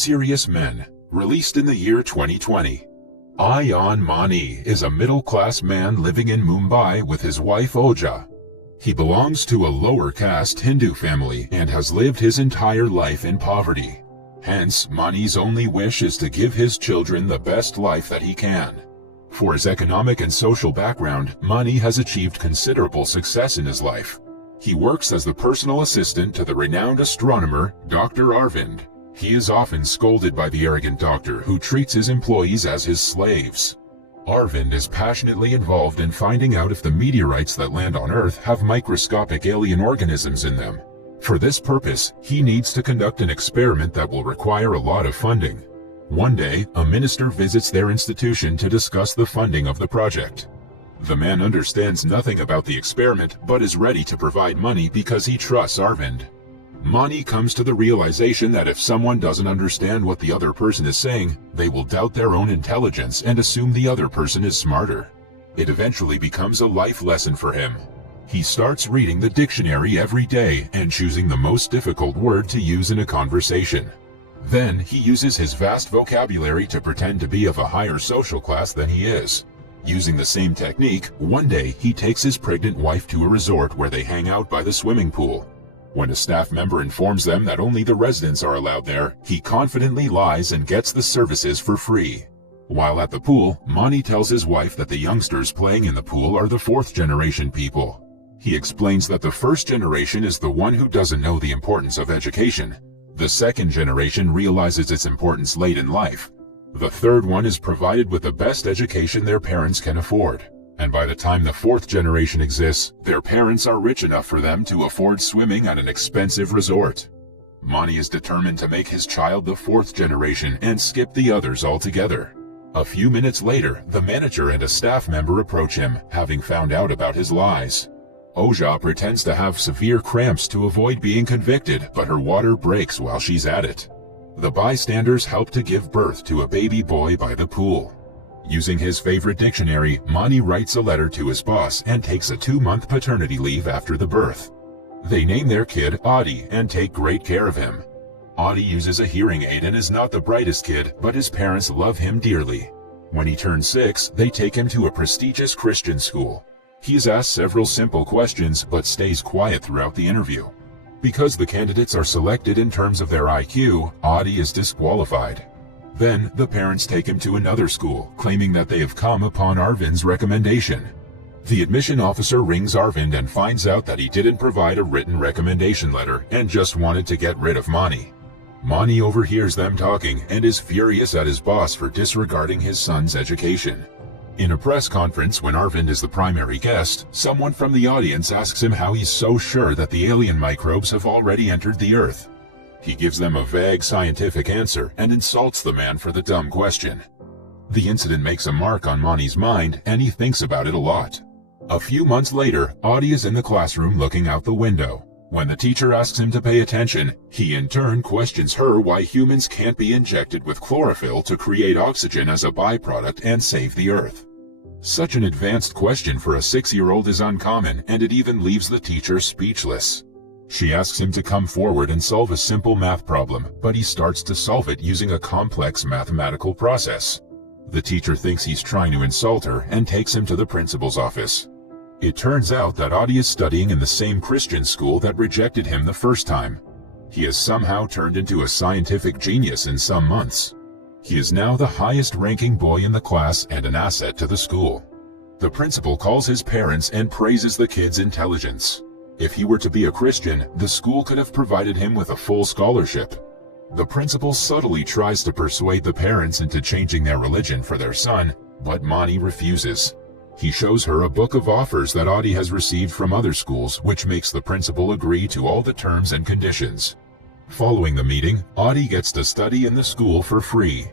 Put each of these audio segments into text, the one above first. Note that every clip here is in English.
Serious Men, released in the year 2020. Ayyan Mani is a middle-class man living in Mumbai with his wife Oja. He belongs to a lower caste Hindu family and has lived his entire life in poverty. Hence, Mani's only wish is to give his children the best life that he can. For his economic and social background, Mani has achieved considerable success in his life. He works as the personal assistant to the renowned astronomer, Dr. Arvind. He is often scolded by the arrogant doctor who treats his employees as his slaves. Arvind is passionately involved in finding out if the meteorites that land on Earth have microscopic alien organisms in them. For this purpose, he needs to conduct an experiment that will require a lot of funding. One day, a minister visits their institution to discuss the funding of the project. The man understands nothing about the experiment but is ready to provide money because he trusts Arvind. Mani comes to the realization that if someone doesn't understand what the other person is saying, they will doubt their own intelligence and assume the other person is smarter. It eventually becomes a life lesson for him. He starts reading the dictionary every day and choosing the most difficult word to use in a conversation. Then, he uses his vast vocabulary to pretend to be of a higher social class than he is. Using the same technique, one day he takes his pregnant wife to a resort where they hang out by the swimming pool. When a staff member informs them that only the residents are allowed there, he confidently lies and gets the services for free. While at the pool, Mani tells his wife that the youngsters playing in the pool are the fourth-generation people. He explains that the first generation is the one who doesn't know the importance of education. The second generation realizes its importance late in life. The third one is provided with the best education their parents can afford. And by the time the fourth generation exists, their parents are rich enough for them to afford swimming at an expensive resort. Mani is determined to make his child the fourth generation and skip the others altogether. A few minutes later, the manager and a staff member approach him, having found out about his lies. Oja pretends to have severe cramps to avoid being convicted, but her water breaks while she's at it. The bystanders help to give birth to a baby boy by the pool. Using his favorite dictionary, Mani writes a letter to his boss and takes a 2-month paternity leave after the birth. They name their kid Adi and take great care of him. Adi uses a hearing aid and is not the brightest kid, but his parents love him dearly. When he turns 6, they take him to a prestigious Christian school. He is asked several simple questions but stays quiet throughout the interview. Because the candidates are selected in terms of their IQ, Adi is disqualified. Then, the parents take him to another school, claiming that they have come upon Arvind's recommendation. The admission officer rings Arvind and finds out that he didn't provide a written recommendation letter and just wanted to get rid of Mani. Mani overhears them talking and is furious at his boss for disregarding his son's education. In a press conference when Arvind is the primary guest, someone from the audience asks him how he's so sure that the alien microbes have already entered the Earth. He gives them a vague scientific answer and insults the man for the dumb question. The incident makes a mark on Mani's mind and he thinks about it a lot. A few months later, Adi is in the classroom looking out the window. When the teacher asks him to pay attention, he in turn questions her why humans can't be injected with chlorophyll to create oxygen as a byproduct and save the Earth. Such an advanced question for a 6-year-old is uncommon, and it even leaves the teacher speechless. She asks him to come forward and solve a simple math problem, but he starts to solve it using a complex mathematical process. The teacher thinks he's trying to insult her and takes him to the principal's office. It turns out that Adi is studying in the same Christian school that rejected him the first time. He has somehow turned into a scientific genius in some months. He is now the highest-ranking boy in the class and an asset to the school. The principal calls his parents and praises the kid's intelligence. If he were to be a Christian, the school could have provided him with a full scholarship. The principal subtly tries to persuade the parents into changing their religion for their son, but Mani refuses. He shows her a book of offers that Adi has received from other schools, which makes the principal agree to all the terms and conditions. Following the meeting, Adi gets to study in the school for free.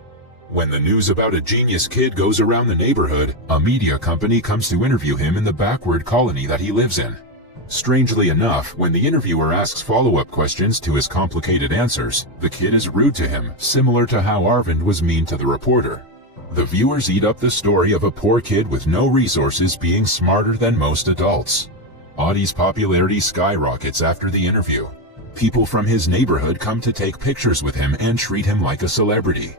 When the news about a genius kid goes around the neighborhood, a media company comes to interview him in the backward colony that he lives in. Strangely enough, when the interviewer asks follow-up questions to his complicated answers, the kid is rude to him, similar to how Arvind was mean to the reporter. The viewers eat up the story of a poor kid with no resources being smarter than most adults. Adi's popularity skyrockets after the interview. People from his neighborhood come to take pictures with him and treat him like a celebrity.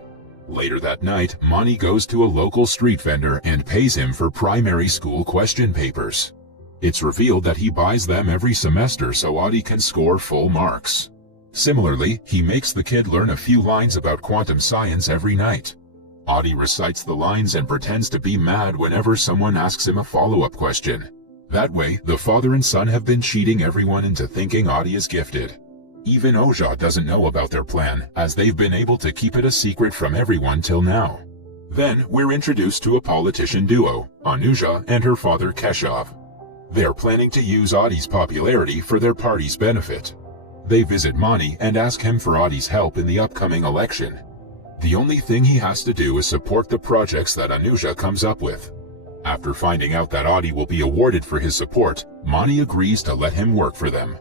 Later that night, Mani goes to a local street vendor and pays him for primary school question papers. It's revealed that he buys them every semester so Adi can score full marks. Similarly, he makes the kid learn a few lines about quantum science every night. Adi recites the lines and pretends to be mad whenever someone asks him a follow-up question. That way, the father and son have been cheating everyone into thinking Adi is gifted. Even Oja doesn't know about their plan, as they've been able to keep it a secret from everyone till now. Then, we're introduced to a politician duo, Anuja and her father Keshav. They're planning to use Adi's popularity for their party's benefit. They visit Mani and ask him for Adi's help in the upcoming election. The only thing he has to do is support the projects that Anuja comes up with. After finding out that Adi will be awarded for his support, Mani agrees to let him work for them.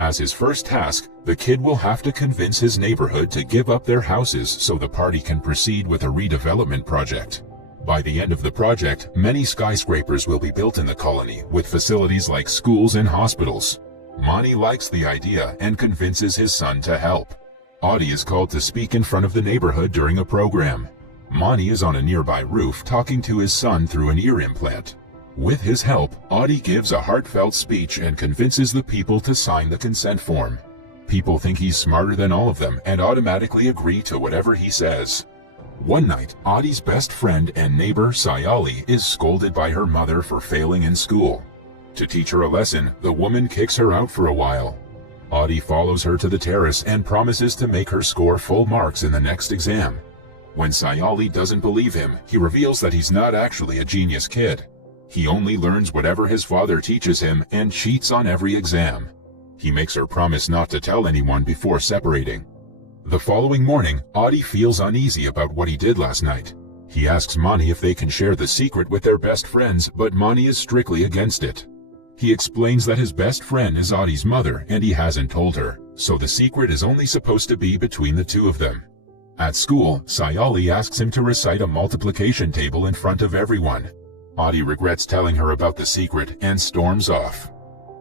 As his first task, the kid will have to convince his neighborhood to give up their houses so the party can proceed with a redevelopment project. By the end of the project, many skyscrapers will be built in the colony, with facilities like schools and hospitals. Mani likes the idea and convinces his son to help. Adi is called to speak in front of the neighborhood during a program. Mani is on a nearby roof talking to his son through an ear implant. With his help, Adi gives a heartfelt speech and convinces the people to sign the consent form. People think he's smarter than all of them and automatically agree to whatever he says. One night, Adi's best friend and neighbor Sayali is scolded by her mother for failing in school. To teach her a lesson, the woman kicks her out for a while. Adi follows her to the terrace and promises to make her score full marks in the next exam. When Sayali doesn't believe him, he reveals that he's not actually a genius kid. He only learns whatever his father teaches him and cheats on every exam. He makes her promise not to tell anyone before separating. The following morning, Adi feels uneasy about what he did last night. He asks Mani if they can share the secret with their best friends, but Mani is strictly against it. He explains that his best friend is Adi's mother and he hasn't told her, so the secret is only supposed to be between the two of them. At school, Sayali asks him to recite a multiplication table in front of everyone. Adi regrets telling her about the secret and storms off.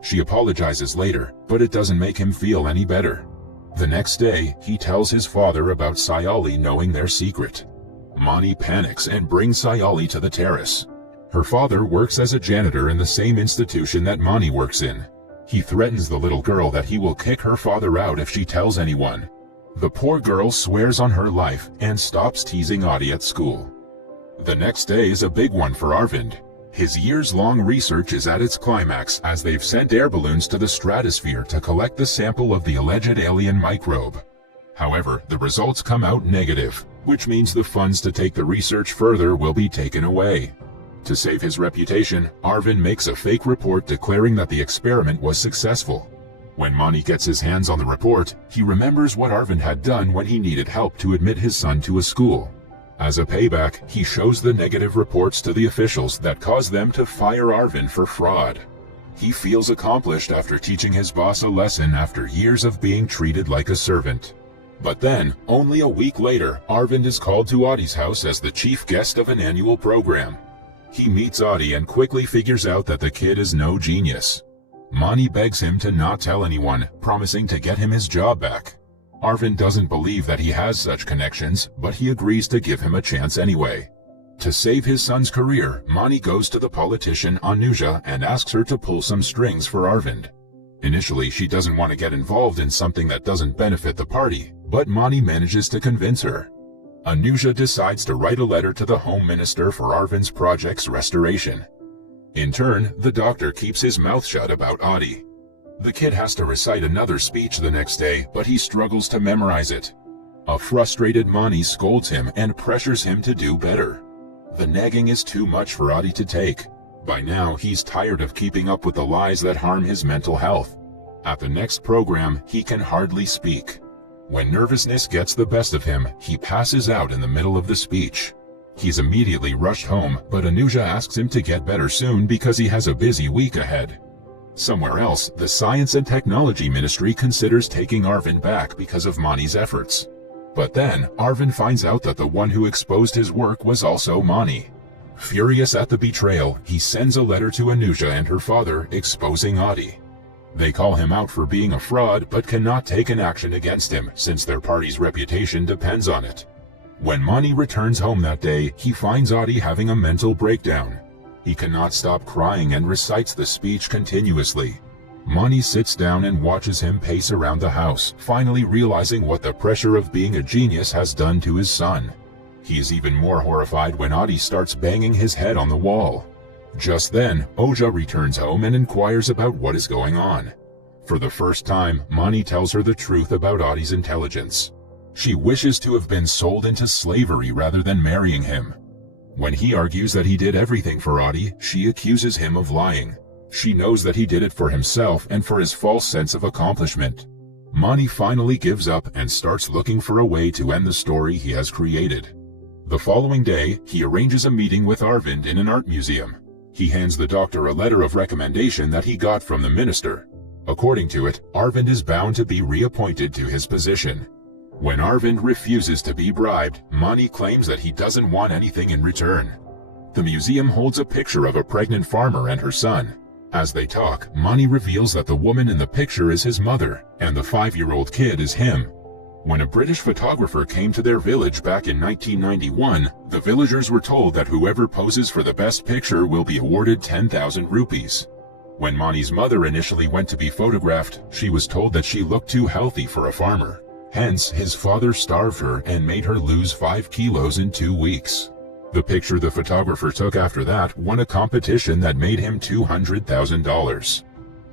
She apologizes later, but it doesn't make him feel any better. The next day, he tells his father about Sayali knowing their secret. Mani panics and brings Sayali to the terrace. Her father works as a janitor in the same institution that Mani works in. He threatens the little girl that he will kick her father out if she tells anyone. The poor girl swears on her life and stops teasing Adi at school. The next day is a big one for Arvind. His years-long research is at its climax as they've sent air balloons to the stratosphere to collect the sample of the alleged alien microbe. However, the results come out negative, which means the funds to take the research further will be taken away. To save his reputation, Arvind makes a fake report declaring that the experiment was successful. When Mani gets his hands on the report, he remembers what Arvind had done when he needed help to admit his son to a school. As a payback, he shows the negative reports to the officials that cause them to fire Arvind for fraud. He feels accomplished after teaching his boss a lesson after years of being treated like a servant. But then, only a week later, Arvind is called to Adi's house as the chief guest of an annual program. He meets Adi and quickly figures out that the kid is no genius. Mani begs him to not tell anyone, promising to get him his job back. Arvind doesn't believe that he has such connections, but he agrees to give him a chance anyway. To save his son's career, Mani goes to the politician Anuja and asks her to pull some strings for Arvind. Initially, she doesn't want to get involved in something that doesn't benefit the party, but Mani manages to convince her. Anuja decides to write a letter to the Home Minister for Arvind's project's restoration. In turn, the doctor keeps his mouth shut about Adi. The kid has to recite another speech the next day, but he struggles to memorize it. A frustrated Mani scolds him and pressures him to do better. The nagging is too much for Adi to take. By now, he's tired of keeping up with the lies that harm his mental health. At the next program, he can hardly speak. When nervousness gets the best of him, he passes out in the middle of the speech. He's immediately rushed home, but Anuja asks him to get better soon because he has a busy week ahead. Somewhere else, the Science and Technology Ministry considers taking Arvind back because of Mani's efforts. But then, Arvind finds out that the one who exposed his work was also Mani. Furious at the betrayal, he sends a letter to Anuja and her father exposing Adi. They call him out for being a fraud but cannot take an action against him since their party's reputation depends on it. When Mani returns home that day, he finds Adi having a mental breakdown. He cannot stop crying and recites the speech continuously. Mani sits down and watches him pace around the house, finally realizing what the pressure of being a genius has done to his son. He is even more horrified when Adi starts banging his head on the wall. Just then, Oja returns home and inquires about what is going on. For the first time, Mani tells her the truth about Adi's intelligence. She wishes to have been sold into slavery rather than marrying him. When he argues that he did everything for Adi, she accuses him of lying. She knows that he did it for himself and for his false sense of accomplishment. Mani finally gives up and starts looking for a way to end the story he has created. The following day, he arranges a meeting with Arvind in an art museum. He hands the doctor a letter of recommendation that he got from the minister. According to it, Arvind is bound to be reappointed to his position. When Arvind refuses to be bribed, Mani claims that he doesn't want anything in return. The museum holds a picture of a pregnant farmer and her son. As they talk, Mani reveals that the woman in the picture is his mother, and the 5-year-old kid is him. When a British photographer came to their village back in 1991, the villagers were told that whoever poses for the best picture will be awarded 10,000 rupees. When Mani's mother initially went to be photographed, she was told that she looked too healthy for a farmer. Hence, his father starved her and made her lose 5 kilos in 2 weeks. The picture the photographer took after that won a competition that made him $200,000.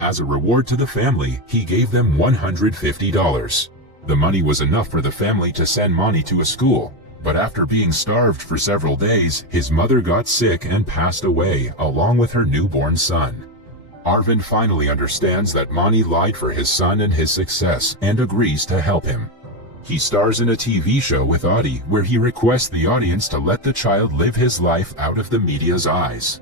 As a reward to the family, he gave them $150. The money was enough for the family to send Mani to a school, but after being starved for several days, his mother got sick and passed away, along with her newborn son. Arvind finally understands that Mani lied for his son and his success, and agrees to help him. He stars in a TV show with Adi, where he requests the audience to let the child live his life out of the media's eyes.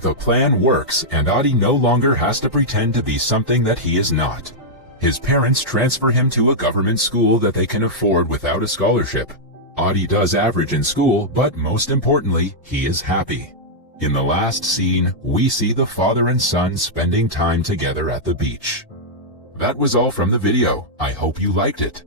The plan works, and Adi no longer has to pretend to be something that he is not. His parents transfer him to a government school that they can afford without a scholarship. Adi does average in school, but most importantly, he is happy. In the last scene, we see the father and son spending time together at the beach. That was all from the video. I hope you liked it.